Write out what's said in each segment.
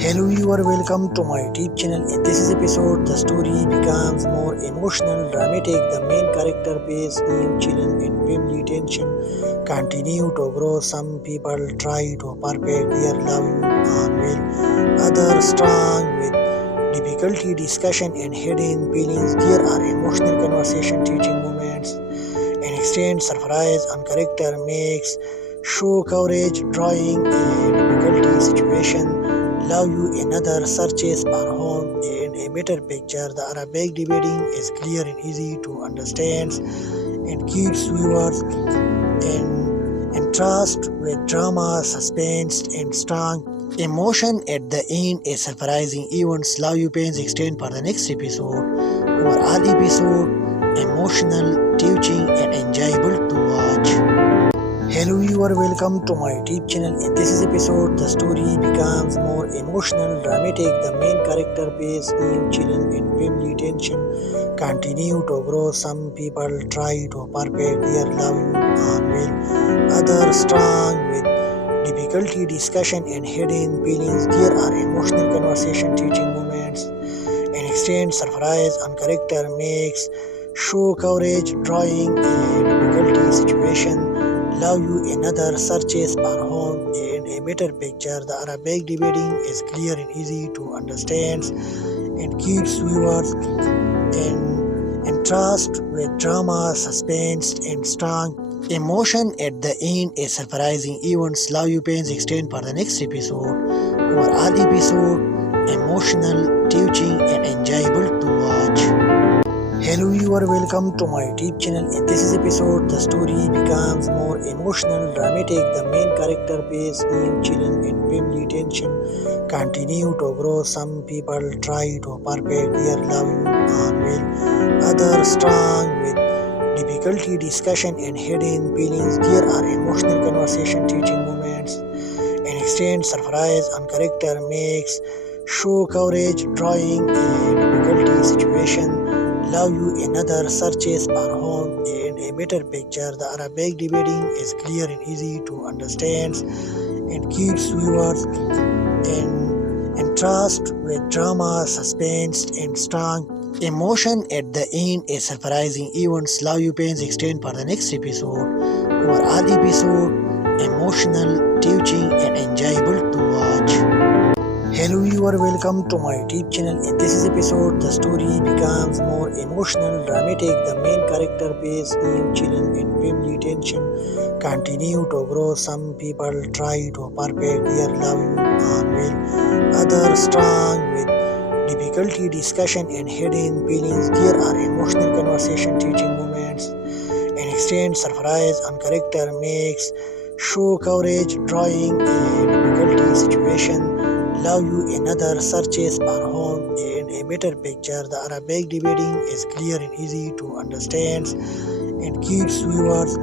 Hello viewer, welcome to my YouTube channel. In this episode, the story becomes more emotional, dramatic. The main character face new children and family tension continue to grow. Some people try to perfect their love and will others strong with difficulty, discussion and hidden feelings. There are emotional conversation, teaching moments, and extend surprise and character makes show courage, drawing a difficulty situation. Love you another searches for home and a better picture. The Arabic debating is clear and easy to understand and keeps viewers in trust with drama, suspense, and strong emotion at the end. A surprising events. Love you pains extend for the next episode. Overall episode emotional, teaching, and enjoyable to watch. Hello viewer, welcome to my YouTube channel. In this episode, the story becomes more emotional, dramatic. The main character face new children and family tension continue to grow. Some people try to perfect their love and will others strong with difficulty, discussion and hidden feelings. There are emotional conversation, teaching moments, and extend surprise and character makes show courage, drawing a difficulty situation. Love you another searches for home and a better picture. The Arabic debating is clear and easy to understand and keeps viewers in trust with drama, suspense, and strong emotion at the end. A surprising events. Love you pains extend for the next episode. Overall episode emotional, teaching, and enjoyable to watch. Hello viewer, welcome to my YouTube channel. In this episode, the story becomes more emotional, dramatic. The main character face new children and family tension continue to grow. Some people try to perfect their love and will others strong with difficulty, discussion and hidden feelings. There are emotional conversation, teaching moments, and extend surprise and character makes show courage, drawing a difficulty situation. Love you another searches for home and a better picture. The Arabic debating is clear and easy to understand and keeps viewers in trust with drama, suspense, and strong emotion at the end. A surprising events. Love you pains extend for the next episode. Overall episode emotional, teaching, and enjoyable to watch. Hello viewer, welcome to my YouTube channel. In this episode, the story becomes more emotional, dramatic. The main character face new children and family tension continue to grow. Some people try to perfect their love and will others strong with difficulty, discussion and hidden feelings. There are emotional conversation, teaching moments, and extend surprise and character makes show courage, drawing a difficulty situation. Love you another searches for home and a better picture. The Arabic debating is clear and easy to understand and keeps viewers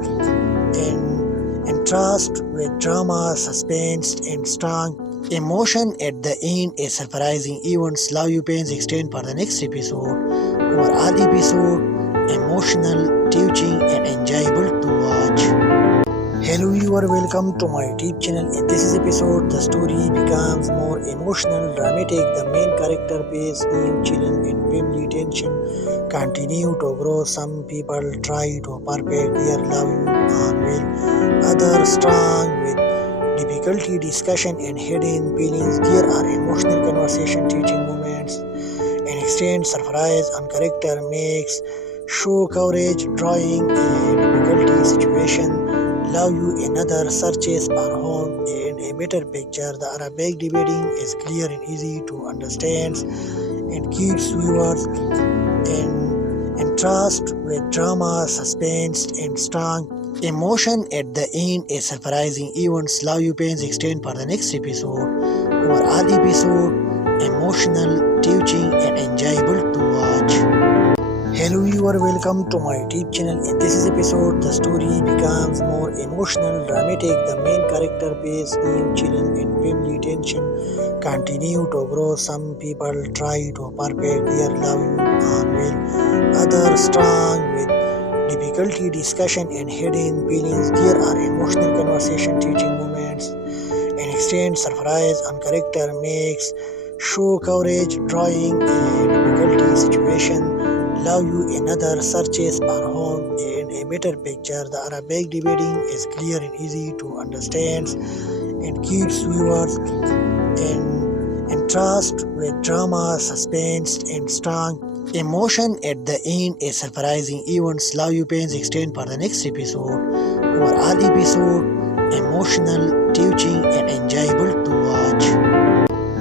in trust with drama, suspense, and strong emotion at the end. A surprising events. Love you pains extend for the next episode. Overall episode emotional, teaching, and enjoyable to watch. Hello viewer, welcome to my YouTube channel. In this episode, the story becomes more emotional, dramatic. The main character face new children and family tension continue to grow. Some people try to perfect their love and will others strong with difficulty, discussion and hidden feelings. There are emotional conversation, teaching moments, and extend surprise and character makes show courage, drawing a difficulty situation. Love you another searches for home and a better picture. The Arabic debating is clear and easy to understand and keeps viewers in trust with drama, suspense, and strong emotion at the end. A surprising events. Love you pains extend for the next episode. Overall episode emotional, teaching, and enjoyable to watch. Hello viewer, welcome to my YouTube channel. In this episode, the story becomes more emotional, dramatic. The main character face new children and family tension continue to grow. Some people try to perfect their love and will others strong with difficulty, discussion and hidden feelings. There are emotional conversation, teaching moments, and extends surprise on character, makes show coverage, drawing a difficulty situation, love you another, searches for home and a better picture. The Arabic debating is clear and easy to understand and keeps viewers in trust with drama, suspense, and strong emotion at the end. A surprising events, love you pains extend for the next episode. Overall episode emotional, teaching, and enjoyable to watch.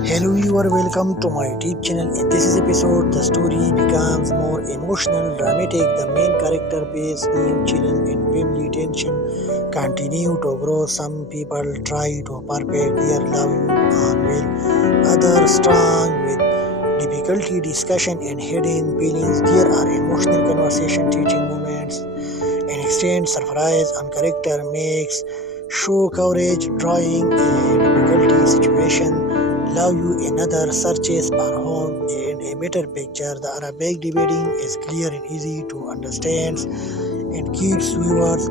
Hello viewer, welcome to my YouTube channel. In this episode, the story becomes more emotional, dramatic. The main character face new children and family tension continue to grow. Some people try to perfect their love on will, others strong with difficulty, discussion, and hidden feelings. There are emotional conversation, teaching moments, and extended surprise on character, makes show courage, drawing a difficulty situation, love you another, searches for home and a better picture. The Arabic debating is clear and easy to understand and keeps viewers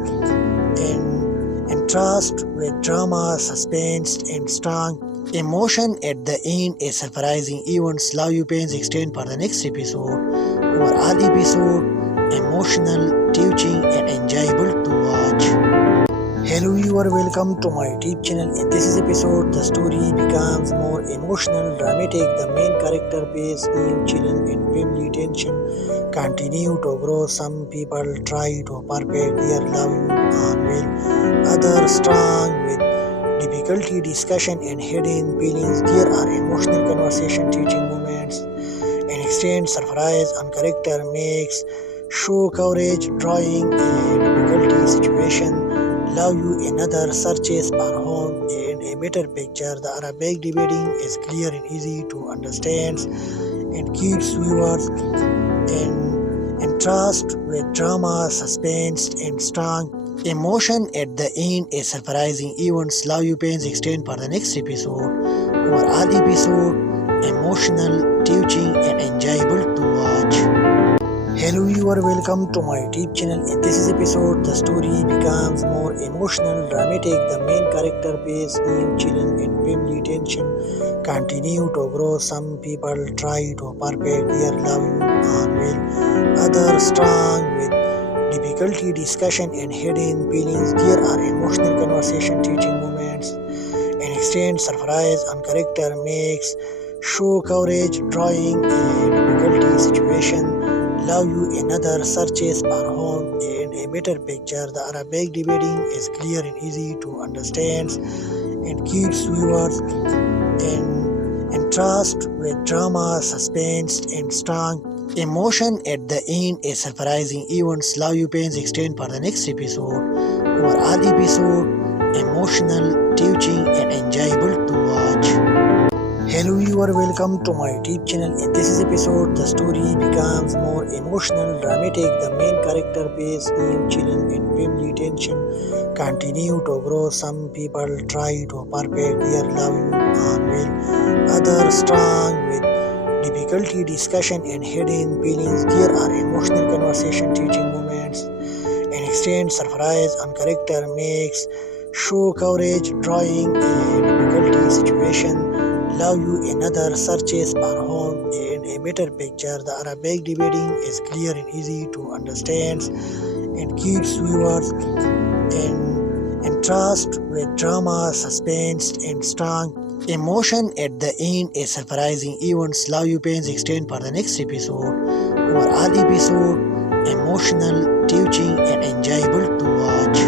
in trust with drama, suspense, and strong emotion at the end. A surprising events, love you pains extend for the next episode. Overall episode emotional, teaching, and enjoyable to watch. Hello viewer, welcome to my YouTube channel. In this episode, the story becomes more emotional, dramatic. The main character face new children and family tension continue to grow. Some people try to perfect their love on will, others strong with difficulty, discussion, and hidden feelings. There are emotional conversation, teaching moments, and extended surprise on character, makes show courage, drawing a difficulty situation, love you another, searches for home and a better picture. The Arabic debating is clear and easy to understand and keeps viewers in trust with drama, suspense, and strong emotion at the end. A surprising events, love you pains extend for the next episode. Overall episode emotional, teaching, and enjoyable to watch. Hello viewer, welcome to my YouTube channel. In this episode, the story becomes more emotional, dramatic. The main character face new children and family tension continue to grow. Some people try to perfect their love on will, others strong with difficulty, discussion, and hidden feelings. There are emotional conversation, teaching moments, and extended surprise on character, makes show courage, drawing a difficulty situation, love you another, searches for home and a better picture. The Arabic debating is clear and easy to understand and keeps viewers in trust with drama, suspense, and strong emotion at the end. A surprising events, love you pains extend for the next episode. Overall episode emotional, teaching, and enjoyable to watch. Hello viewer, welcome to my YouTube channel. In this episode, the story becomes more emotional, dramatic. The main character face new children and family tension continue to grow. Some people try to perfect their love on will, others strong with difficulty, discussion, and hidden feelings. There are emotional conversation, teaching moments, and extended surprise on character, makes show courage, drawing a difficulty situation, love you another, searches for home and a better picture. The Arabic debating is clear and easy to understand and keeps viewers in trust with drama, suspense, and strong emotion at the end. A surprising events, love you pains extend for the next episode. Overall episode emotional, teaching, and enjoyable to watch.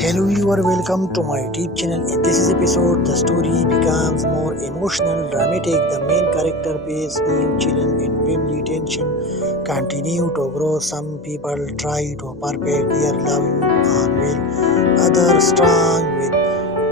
Hello viewer, welcome to my YouTube channel. In this episode, the story becomes more emotional, dramatic. The main character face new children and family tension continue to grow. Some people try to perfect their love on will, others strong with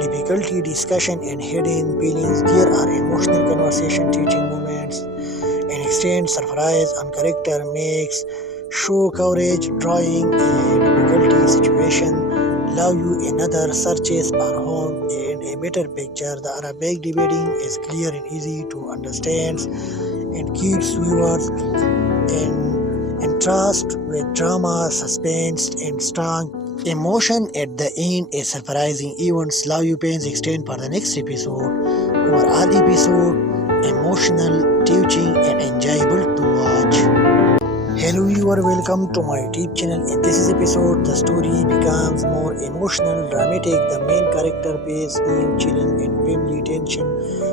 difficulty, discussion, and hidden feelings. There are emotional conversation, teaching moments, and extended surprise on character, makes show courage, drawing a difficulty situation, love you another, searches for home and a better picture. The Arabic debating is clear and easy to understand and keeps viewers in trust with drama, suspense, and strong Emotion at the end, a surprising events, love you pains extend for the next episode. Overall episode, emotional, teaching and enjoyable to watch. Hello viewer, welcome to my YouTube channel. In this episode, the story becomes more emotional, dramatic. The main character face new children and family tension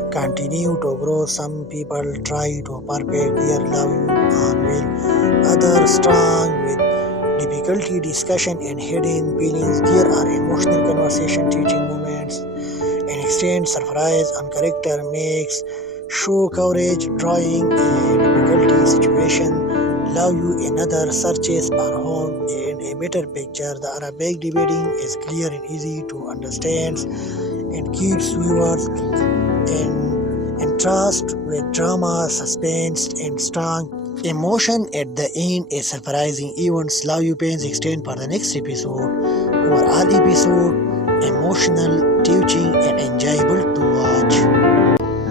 continue to grow. Some people try to perfect their love and will, others strong with difficulty, discussion and hidden feelings. There are emotional conversation, teaching moments, and extend surprise on character makes show courage, drawing a difficulty situation. Love you another searches for home and a better picture. The Arabic debating is clear and easy to understand and keeps viewers in trust with drama, suspense and strong emotion at the end. A surprising events, love you pains extend for the next episode. Overall episode, emotional, teaching and enjoyable to watch.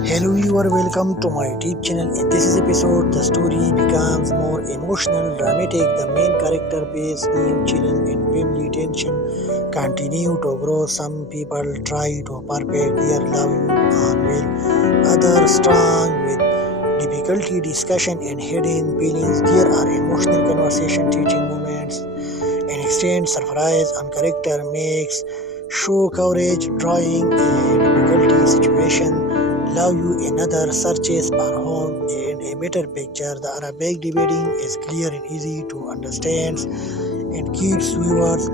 Hello viewer, welcome to my YouTube channel. In this episode, the story becomes more emotional, dramatic. The main character face new children and family tension continue to grow. Some people try to perfect their love and will, others strong with difficulty, discussion and hidden feelings. There are emotional conversation, teaching moments, and extend surprise on character makes show courage, drawing a difficulty situation. Love you another searches for home and a better picture. The Arabic debating is clear and easy to understand and keeps viewers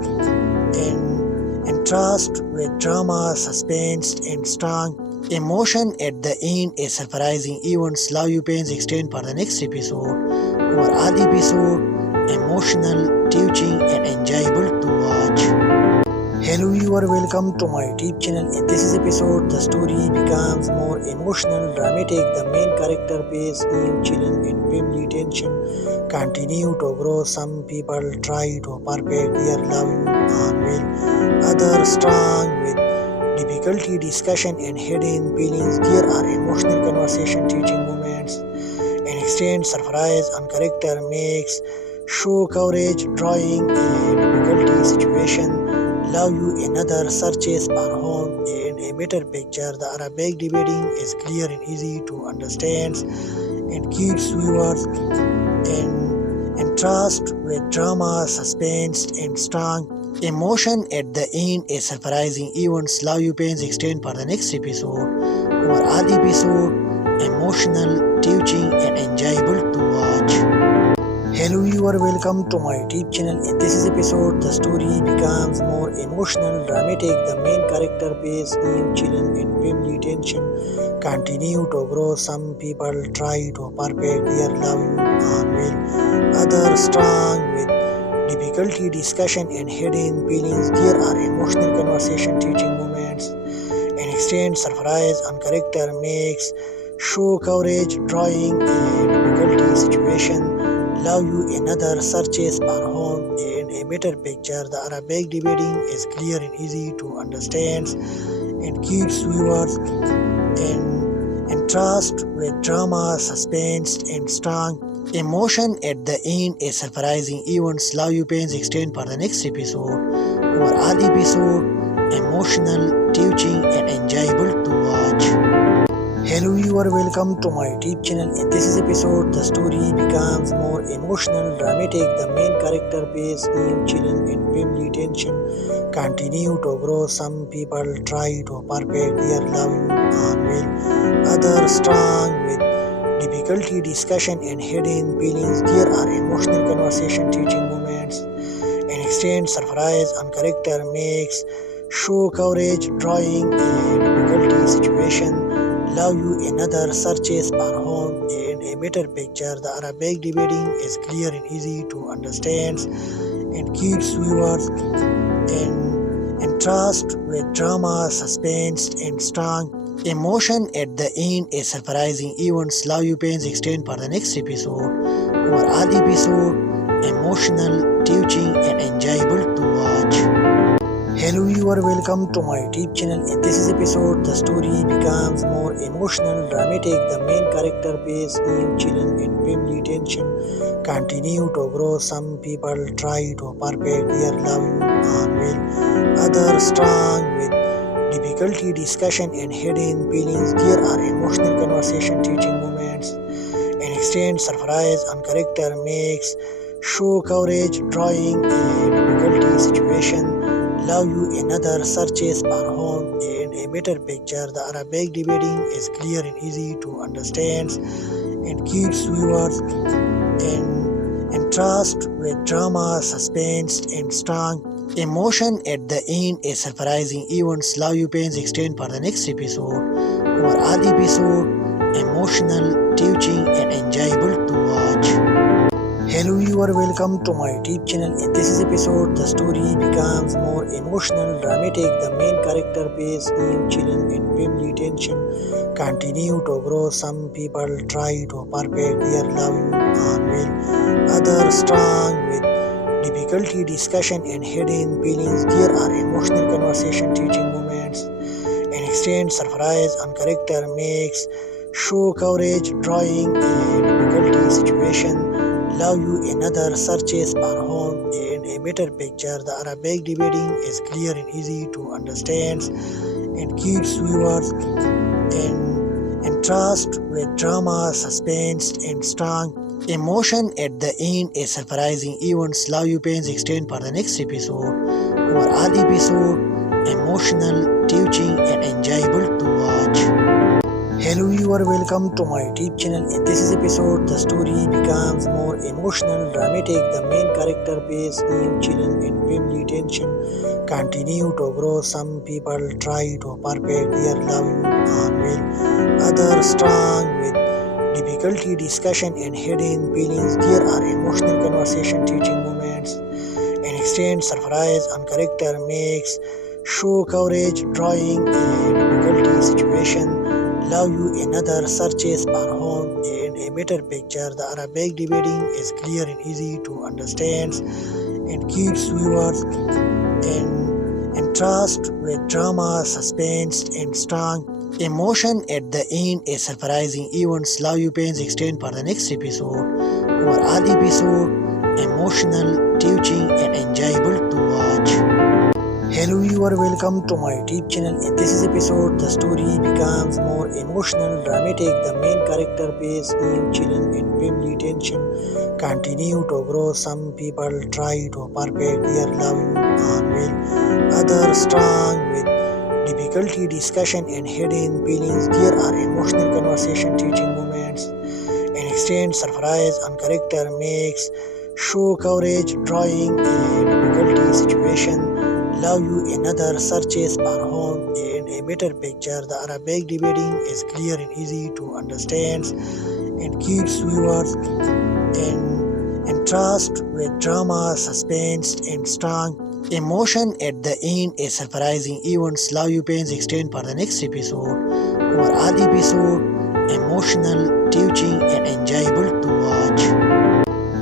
in trust with drama, suspense and strong emotion at the end. A surprising events, love you pains extend for the next episode. Overall episode, emotional, teaching and enjoyable to watch. Hello viewer, welcome to my YouTube channel. In this episode, the story becomes more emotional, dramatic. The main character face new children and family tension continue to grow. Some people try to perfect their love and will, others strong with difficulty, discussion and hidden feelings. There are emotional conversation, teaching moments, and extend surprise on character makes show courage, drawing a difficulty situation. Love you another searches for home and a better picture. The Arabic debating is clear and easy to understand and keeps viewers in trust with drama, suspense and strong emotion at the end. A surprising events, love you pains extend for the next episode. Overall episode, emotional, teaching and enjoyable to watch. Hello viewer, welcome to my YouTube channel. In this episode, the story becomes more emotional, dramatic. The main character face new children and family tension continue to grow. Some people try to perfect their love and will, others strong with difficulty, discussion and hidden feelings. There are emotional conversation, teaching moments, and extend surprise on character makes show courage, drawing a difficulty situation. Love you another searches for home and a better picture. The Arabic debating is clear and easy to understand and keeps viewers in trust with drama, suspense and strong emotion at the end. A surprising events, love you pains extend for the next episode. Overall episode, emotional, teaching and enjoyable to watch. Hello viewer, welcome to my YouTube channel. In this episode, the story becomes more emotional, dramatic. The main character face new children and family tension continue to grow. Some people try to perfect their love and will, others strong with difficulty, discussion and hidden feelings. There are emotional conversation, teaching moments, and extend surprise on character makes show courage, drawing a difficulty situation. Love you another searches for home and a better picture. The Arabic debating is clear and easy to understand and keeps viewers in trust with drama, suspense and strong emotion at the end. A surprising events, love you pains extend for the next episode. Overall episode, emotional, teaching and enjoyable to watch. Hello viewer, welcome to my YouTube channel. In this episode, the story becomes more emotional, dramatic. The main character face new children and family tension continue to grow. Some people try to perfect their love and will others strong with difficulty, discussion and hidden feelings. There are emotional conversation, teaching moments, and extend surprise and character makes show courage, drawing a difficulty situation. Love you another searches for home and a better picture. The Arabic debating is clear and easy to understand and keeps viewers in trust with drama, suspense, and strong emotion at the end. A surprising events. Love you pains extend for the next episode. Overall episode emotional, teaching, and enjoyable to watch. Hello viewer, welcome to my YouTube channel. In this episode, the story becomes more emotional, dramatic. The main character face new children and family tension continue to grow. Some people try to perfect their love and will others strong with difficulty, discussion and hidden feelings. There are emotional conversation, teaching moments, and extend surprise and character makes show courage, drawing a difficulty situation. Love you another searches for home and a better picture. The Arabic debating is clear and easy to understand and keeps viewers in trust with drama, suspense, and strong emotion at the end. A surprising events. Love you pains extend for the next episode. Overall episode emotional, teaching, and enjoyable to watch. Hello viewer, welcome to my YouTube channel. In this episode, the story becomes more emotional, dramatic. The main character face new children and family tension continue to grow. Some people try to perfect their love and will others strong with difficulty, discussion and hidden feelings. There are emotional conversation, teaching moments, and extend surprise and character makes show courage, drawing a difficulty situation. Love you another searches for home and a better picture. The Arabic debating is clear and easy to understand and keeps viewers in trust with drama, suspense, and strong emotion at the end. A surprising events. Love you pains extend for the next episode. Overall episode emotional, teaching, and enjoyable to watch. Hello viewer, welcome to my YouTube channel. In this episode, the story becomes more emotional, dramatic. The main character face new children and family tension continue to grow. Some people try to perfect their love and will others strong with difficulty, discussion and hidden feelings. There are emotional conversation, teaching moments, and extend surprise and character makes show courage, drawing a difficulty situation. Love you another searches for home and a better picture. The Arabic debating is clear and easy to understand and keeps viewers in trust with drama, suspense, and strong emotion at the end. A surprising events. Love you pains extend for the next episode. Overall episode emotional, teaching, and enjoyable to watch.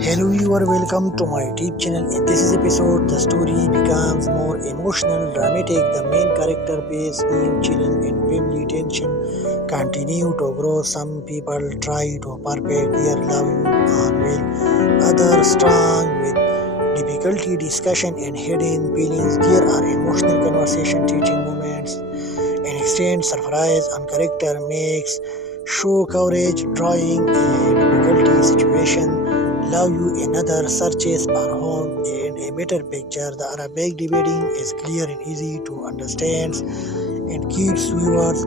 Hello viewer, welcome to my YouTube channel. In this episode, the story becomes more emotional, dramatic. The main character face new children and family tension continue to grow. Some people try to perfect their love and will others strong with difficulty, discussion and hidden feelings. There are emotional conversation, teaching moments, and extend surprise and character makes show courage, drawing a difficulty situation. Love you another searches for home and a better picture. The Arabic debating is clear and easy to understand and keeps viewers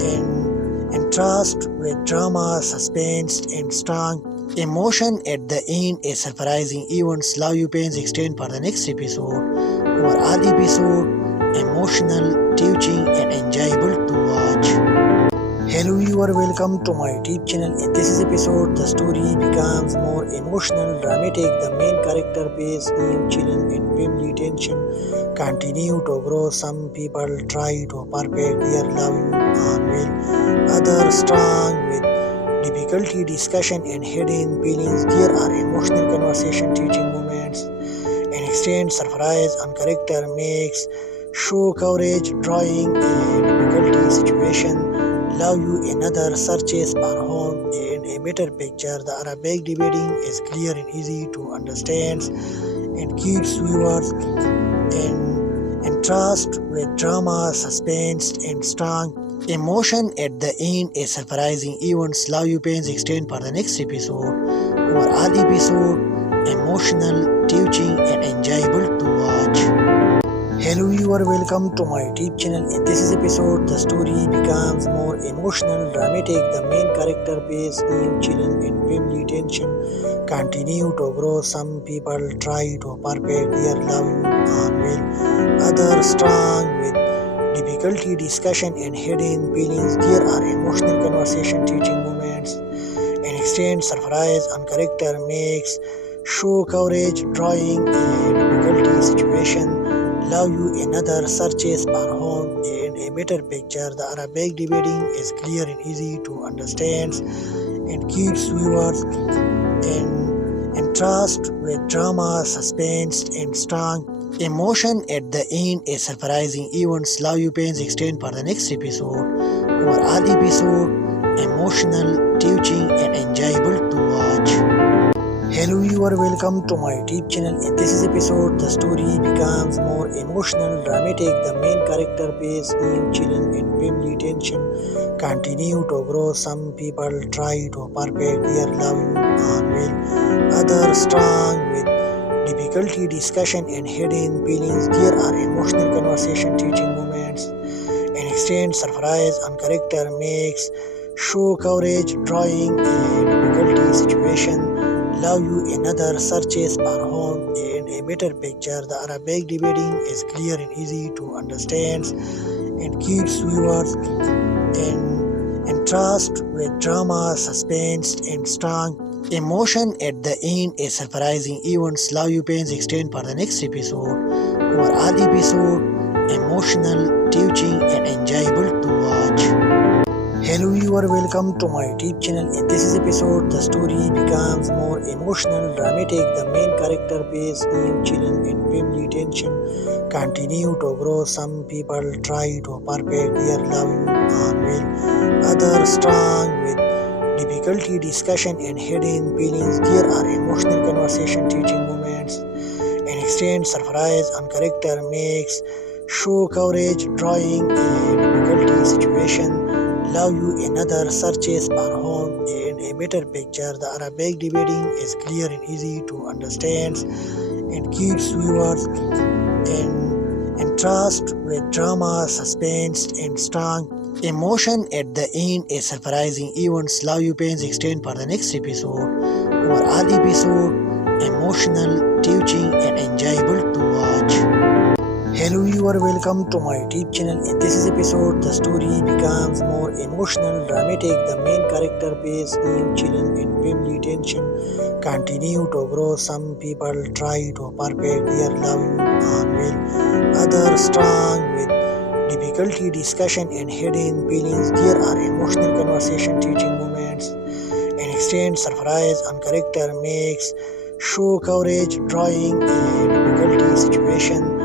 in trust with drama, suspense, and strong emotion at the end. A surprising events. Love you pains extend for the next episode. Overall episode emotional, teaching, and enjoyable to watch. Hello viewer, welcome to my YouTube channel. In this episode, the story becomes more emotional, dramatic. The main character face new children and family tension continue to grow. Some people try to perfect their love and will others strong with difficulty, discussion and hidden feelings. There are emotional conversation, teaching moments, and extends surprise on character makes show courage drawing a difficulty situation love you another searches for home and a better picture. The Arabic debating is clear and easy to understand and keeps viewers entranced with drama, suspense, and strong emotion at the end. A surprising events love you pains extend for the next episode. Overall episode emotional, teaching, and enjoyable to watch. Hello viewer, welcome to my YouTube channel. In this episode, the story becomes more emotional, dramatic. The main character face new children and family tension continue to grow. Some people try to perfect their love on will, others strong with difficulty, discussion, and hidden feelings. There are emotional conversation, teaching moments, and extend surprise on character makes show courage, drawing a difficulty situation love you another searches for home and a better picture. The Arabic debating is clear and easy to understand and keeps viewers entranced with drama, suspense, and strong emotion at the end. A surprising events love you pains extend for the next episode. Overall episode emotional, teaching, and enjoyable to watch. Hello viewer, welcome to my YouTube channel. In this episode, the story becomes more emotional, dramatic. The main character face new children and family tension continue to grow. Some people try to perfect their love on will, others strong with difficulty, discussion, and hidden feelings. There are emotional conversation, teaching moments, and extend surprise on character makes show courage, drawing a difficulty situation love you another searches for home and a better picture. The Arabic debating is clear and easy to understand and keeps viewers entranced with drama, suspense, and strong emotion at the end. A surprising events love you pains extend for the next episode. Overall episode emotional, teaching, and enjoyable to watch. Hello viewer, welcome to my YouTube channel. In this episode, the story becomes more emotional, dramatic. The main character face new children and family tension continue to grow. Some people try to perfect their love on will, others strong with difficulty, discussion, and hidden feelings. There are emotional conversation, teaching moments, and extend surprise on character makes show courage, drawing a difficulty situation love you another searches for home and a better picture. The Arabic debating is clear and easy to understand and keeps viewers entranced with drama, suspense, and strong emotion at the end. A surprising events love you pains extend for the next episode. Overall episode emotional, teaching, and enjoyable to watch. Hello viewer, welcome to my YouTube channel. In this episode, the story becomes more emotional, dramatic. The main character face new children and family tension continue to grow. Some people try to perfect their love on will, others strong with difficulty, discussion, and hidden feelings. There are emotional conversation, teaching moments, and extend surprise on character makes show courage, drawing a difficulty situation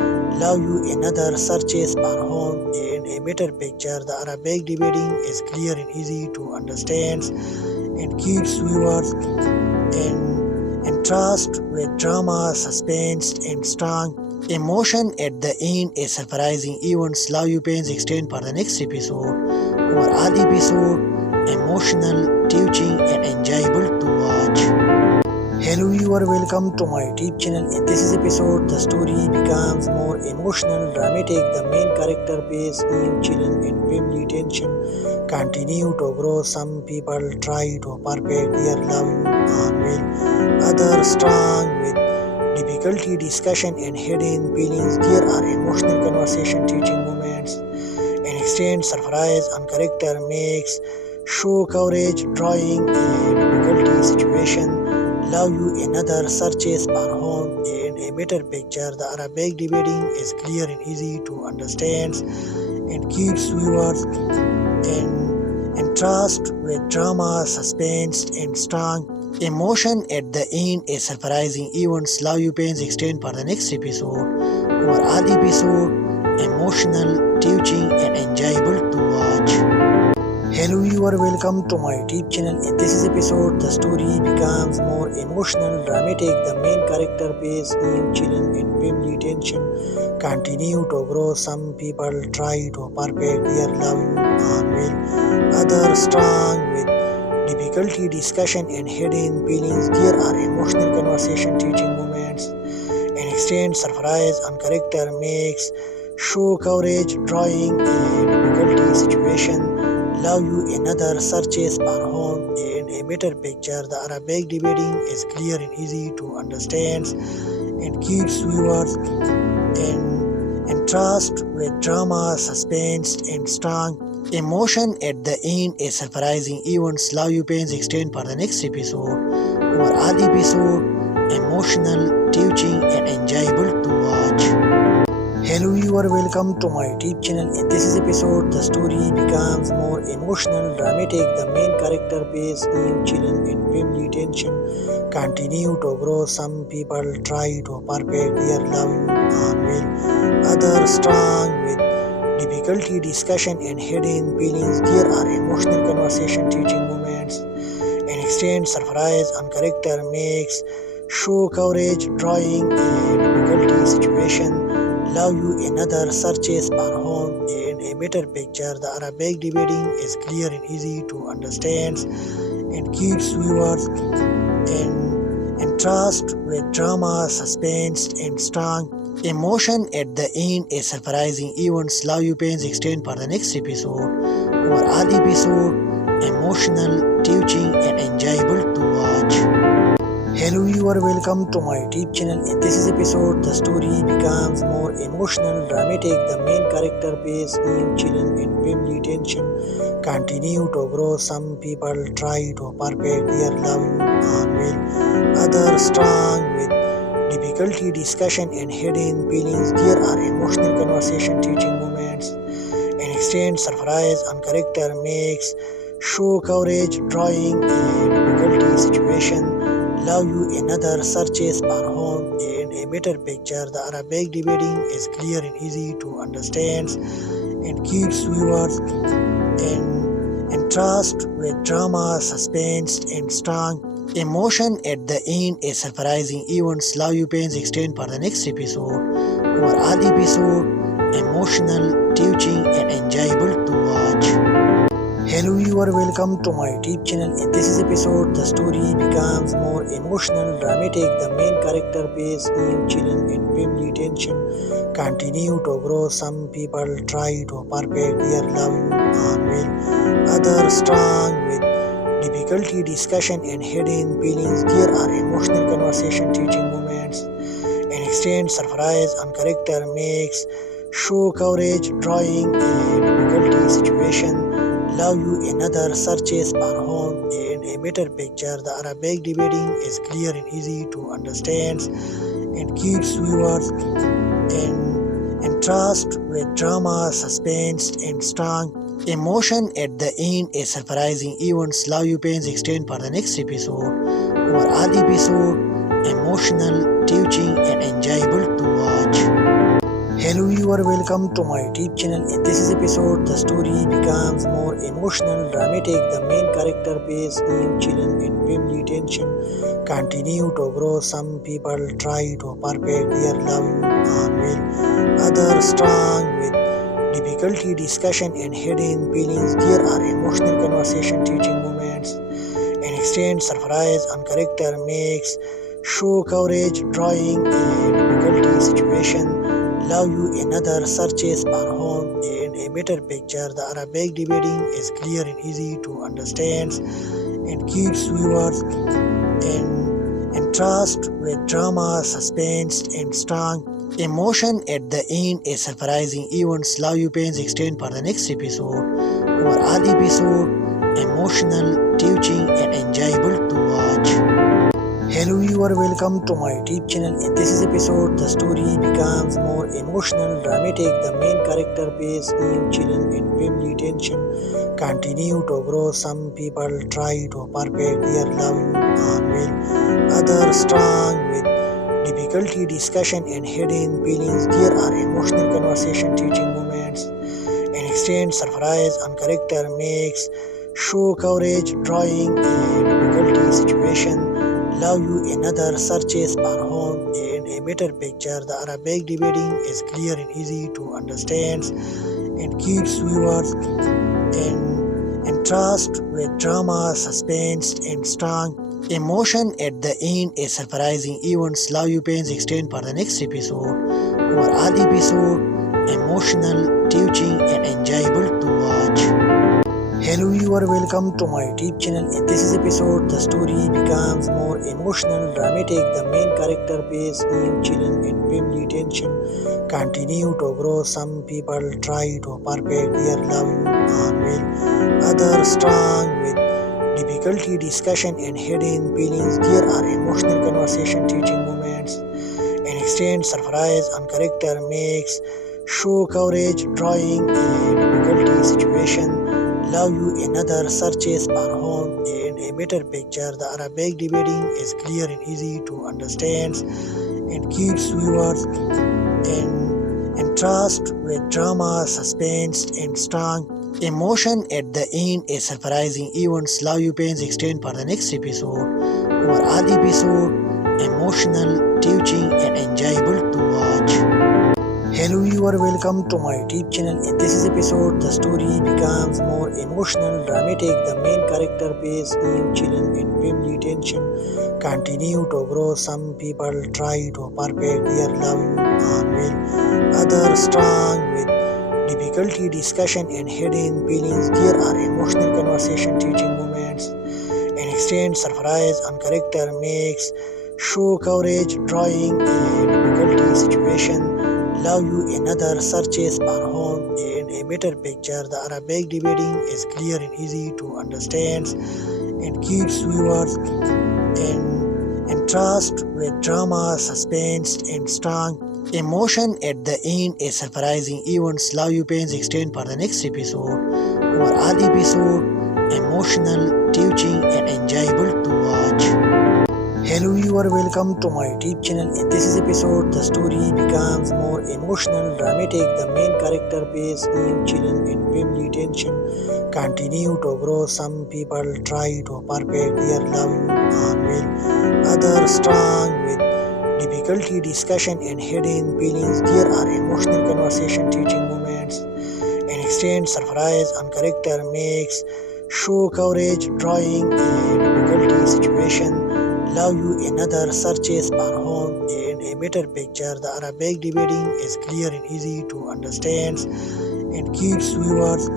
love you another searches for home and a better picture. The Arabic debating is clear and easy to understand and keeps viewers entranced with drama, suspense, and strong emotion at the end. A surprising events love you pains extend for the next episode. Overall episode emotional, teaching, and enjoyable to watch. Hello viewer, welcome to my YouTube channel. In this episode, the story becomes more emotional, dramatic. The main character face new children and family tension continue to grow. Some people try to perfect their love on will, others strong with difficulty, discussion, and hidden feelings. There are emotional conversation, teaching moments, and extend surprise on character makes show courage, drawing a difficulty situation love you another searches for home and a better picture. The Arabic debating is clear and easy to understand and keeps viewers entranced with drama, suspense, and strong Emotion at the end, a surprising events. Love you pains extend for the next episode. Overall episode, emotional, teaching and enjoyable to watch. Hello viewer, welcome to my YouTube channel. In this episode, the story becomes more emotional, dramatic. The main character face new children and family tension continue to grow. Some people try to perfect their love on will, others strong with difficulty, discussion and hidden feelings. There are emotional conversation, teaching moments, and extend surprise on character makes show courage, drawing a difficulty situation. Love you another searches for home and a better picture. The Arabic debating is clear and easy to understand and keeps viewers in trust with drama, suspense and strong emotion at the end. A surprising events. Love you pains extend for the next episode. Overall episode, emotional, teaching and enjoyable to watch. Hello viewer, welcome to my YouTube channel. In this episode, the story becomes more emotional, dramatic. The main character face new children and family tension continue to grow. Some people try to perfect their love on will, others strong with difficulty, discussion and hidden feelings. There are emotional conversation, teaching moments, and extend surprise on character makes show courage, drawing a difficulty situation. Love you another searches for home and a better picture. The Arabic debating is clear and easy to understand and keeps viewers in trust with drama, suspense and strong emotion at the end. A surprising events. Love you pains extend for the next episode. Overall episode, emotional, teaching and enjoyable to watch. Hello viewer, welcome to my YouTube channel. In this episode, the story becomes more emotional, dramatic. The main character face new children and family tension continue to grow. Some people try to perfect their love on will, others strong with difficulty, discussion and hidden feelings. There are emotional conversation, teaching moments, and extend surprise on character makes show courage, drawing a difficulty situation. Love you another searches for home and a better picture. The Arabic debating is clear and easy to understand and keeps viewers in trust with drama, suspense and strong emotion at the end. A surprising events. Love you pains extend for the next episode. Overall episode, emotional, teaching and enjoyable to watch. Hello viewer, welcome to my YouTube channel. In this episode, the story becomes more emotional, dramatic. The main character face new children and family tension continue to grow. Some people try to perfect their love on will, others strong with difficulty, discussion and hidden feelings. There are emotional conversation, teaching moments, and extend surprise on character makes show courage, drawing a difficulty situation. Love you another searches for home and a better picture. The Arabic debating is clear and easy to understand and keeps viewers in trust with drama, suspense and strong emotion at the end. A surprising events. Love you pains extend for the next episode. Overall episode, emotional, teaching and enjoyable to watch. Hello viewer, welcome to my YouTube channel. In this episode, the story becomes more emotional, dramatic. The main character face new children and family tension continue to grow. Some people try to perfect their love on will, others strong with difficulty, discussion and hidden feelings. There are emotional conversation, teaching moments, and extend surprise on character makes show courage, drawing a difficulty situation. Love you another searches for home and a better picture. The Arabic debating is clear and easy to understand and keeps viewers in trust with drama, suspense and strong emotion at the end. A surprising events. Love you pains extend for the next episode. Overall episode, emotional, teaching and enjoyable to watch. Hello viewer, welcome to my YouTube channel. In this episode, the story becomes more emotional, dramatic. The main character face new children and family tension continue to grow. Some people try to perfect their love and will, others strong with difficulty, discussion and hidden feelings. There are emotional conversation, teaching moments, and extend surprise and character makes show courage, drawing a difficulty situation. Love you another searches for home and a better picture. The Arabic debating is clear and easy to understand and keeps viewers in trust with drama, suspense, and strong emotion at the end. A surprising events. Love you pains extend for the next episode. Overall episode emotional, teaching, and enjoyable to watch. Hello viewer, welcome to my YouTube channel. In this episode, the story becomes more emotional, dramatic. The main character face new children and family tension continue to grow. Some people try to perfect their love and will, others strong with difficulty, discussion and hidden feelings. There are emotional conversation, teaching moments, and extend surprise and character makes show courage, drawing a difficulty situation. Love you another searches for home and a better picture. The Arabic debating is clear and easy to understand and keeps viewers in trust with drama, suspense, and strong emotion at the end. A surprising events. Love you pains extend for the next episode. Overall episode emotional, teaching, and enjoyable to watch. Hello viewer, welcome to my YouTube channel. In this episode, the story becomes more emotional, dramatic. The main character face new children and family tension continue to grow. Some people try to perfect their love and will, others strong with difficulty, discussion and hidden feelings. There are emotional conversation, teaching moments, and extend surprise and character makes show courage, drawing a difficulty situation. Love you another searches for home and a better picture. The Arabic debating is clear and easy to understand and keeps viewers in trust with drama, suspense, and strong emotion at the end. A surprising events. Love you pains extend for the next episode. Overall episode emotional, teaching, and enjoyable to watch. Hello viewer, welcome to my YouTube channel. In this episode, the story becomes more emotional, dramatic. The main character face new children and family tension continue to grow. Some people try to perfect their love and will, others strong with difficulty, discussion and hidden feelings. There are emotional conversation, teaching moments, and extend surprise and character makes show courage, drawing a difficulty situation. Love you another searches for home and a better picture. The Arabic debating is clear and easy to understand and keeps viewers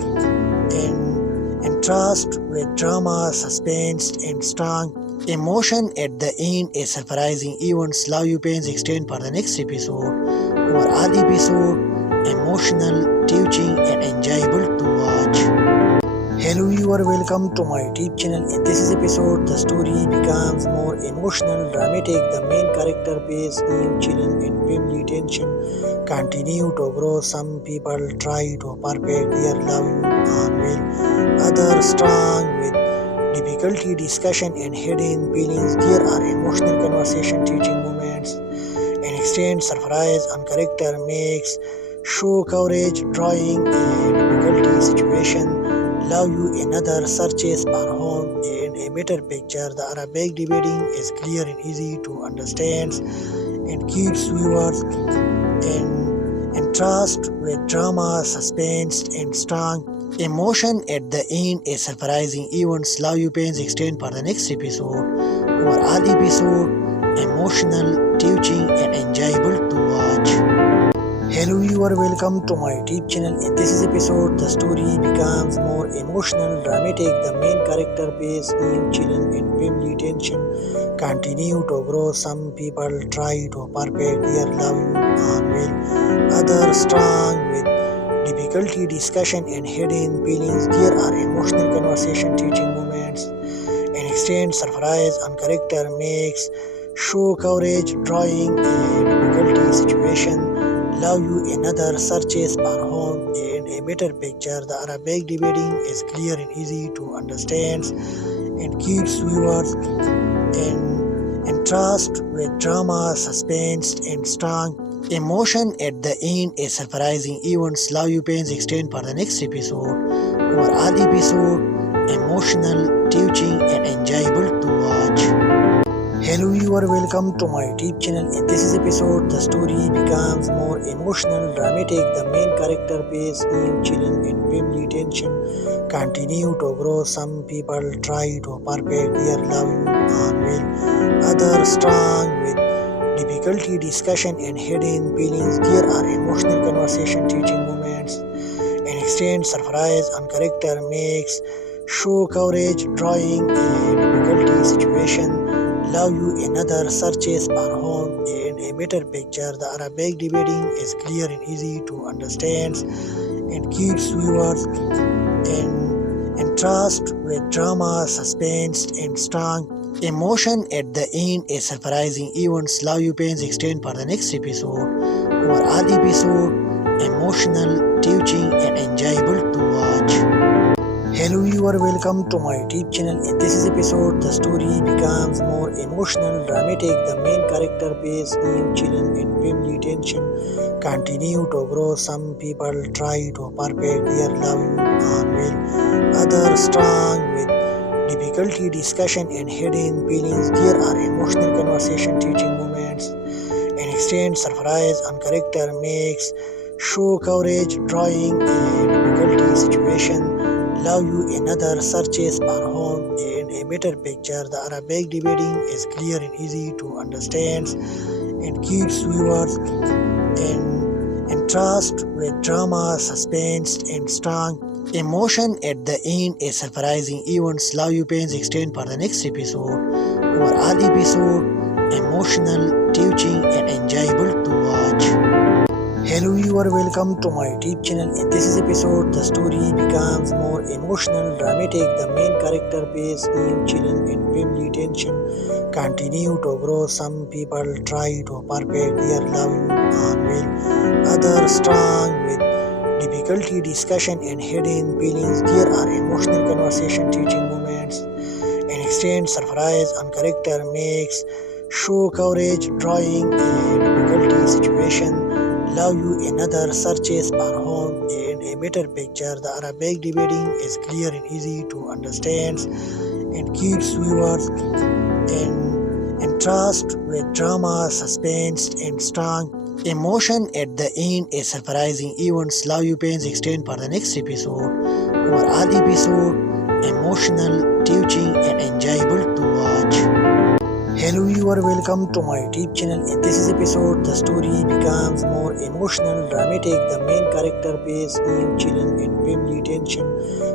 in trust with drama, suspense, and strong emotion at the end. A surprising events. Love you pains extend for the next episode. Overall episode emotional, teaching, and enjoyable to watch. Hello viewer, welcome to my YouTube channel. In this episode, the story becomes more emotional, dramatic. The main character face new children and family tension continue to grow. Some people try to perfect their love and will, others strong with difficulty, discussion and hidden feelings. There are emotional conversation, teaching moments, and extend surprise and character makes show courage, drawing a difficulty situation. Love you another searches for home and a better picture. The Arabic debating is clear and easy to understand and keeps viewers in trust with drama, suspense, and strong emotion at the end. A surprising events. Love you pains extend for the next episode. Overall episode emotional, teaching, and enjoyable to watch. Hello viewer, welcome to my YouTube channel. In this episode, the story becomes more emotional, dramatic. The main character face new children and family tension continue to grow. Some people try to perfect their love and will, others strong with difficulty, discussion and hidden feelings. There are emotional conversation, teaching moments, and extent surprise on character makes show coverage drawing a difficulty situation, love you another searches for home and a better picture. The Arabic debating is clear and easy to understand and keeps viewers in trust with drama, suspense, and strong emotion at the end. A surprising events love you pains extend for the next episode. Overall episode emotional, teaching, and enjoyable to watch. Hello viewer, welcome to my YouTube channel. In this episode, the story becomes more emotional, dramatic. The main character face new children and family tension continue to grow. Some people try to perfect their love on will, others strong with difficulty, discussion, and hidden feelings. There are emotional conversation, teaching moments, and extended surprise on character makes show courage, drawing a difficulty situation. Love you another searches for home and a better picture. The Arabic debating is clear and easy to understand and keeps viewers in trust with drama, suspense, and strong emotion at the end. A surprising events love you pains extend for the next episode. Overall episode emotional, teaching, and enjoyable to watch. Hello viewer, welcome to my YouTube channel. In this episode, the story becomes more emotional, dramatic. The main character face new children and family tension continue to grow. Some people try to perfect their love on will, others strong with difficulty, discussion, and hidden feelings. There are emotional conversation, teaching moments, and extended surprise on character makes show courage, drawing a difficulty situation. Love you another searches for home and a better picture. The Arabic debating is clear and easy to understand and keeps viewers in trust with drama, suspense, and strong emotion at the end. A surprising events love you pains extend for the next episode. Overall episode emotional, teaching, and enjoyable to watch. Hello viewer, welcome to my YouTube channel. In this episode, the story becomes more emotional, dramatic. The main character face new children and family tension continue to grow. Some people try to perfect their love on will, others strong with difficulty, discussion, and hidden feelings. There are emotional conversation, teaching moments, and extended surprise on character makes show courage, drawing a difficulty situation. Love you another searches for home and a better picture. The Arabic debating is clear and easy to understand and keeps viewers in trust with drama, suspense, and strong emotion at the end. A surprising events love you pains extend for the next episode. Overall episode emotional, teaching, and enjoyable to watch. Hello viewer, welcome to my YouTube channel. In this episode, the story becomes more emotional, dramatic. The main character face new children and family tension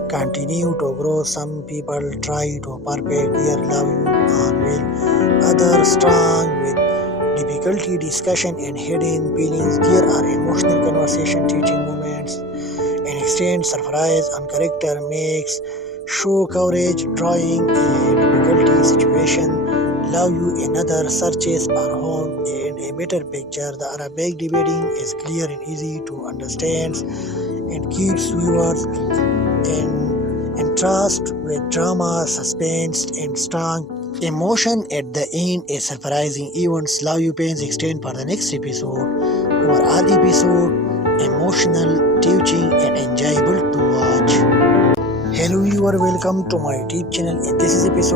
continue to grow. Some people try to perfect their love on will, others strong with difficulty, discussion, and hidden feelings. There are emotional conversation, teaching moments, and extended surprise on character makes show courage, drawing a difficulty situation. Love you another searches for home and a better picture. The Arabic debating is clear and easy to understand and keeps viewers in trust with drama, suspense, and strong emotion at the end. A surprising events love you pains extend for the next episode. Overall episode emotional, teaching, and enjoyable to watch. Hello viewer, welcome to my YouTube channel. In this episode,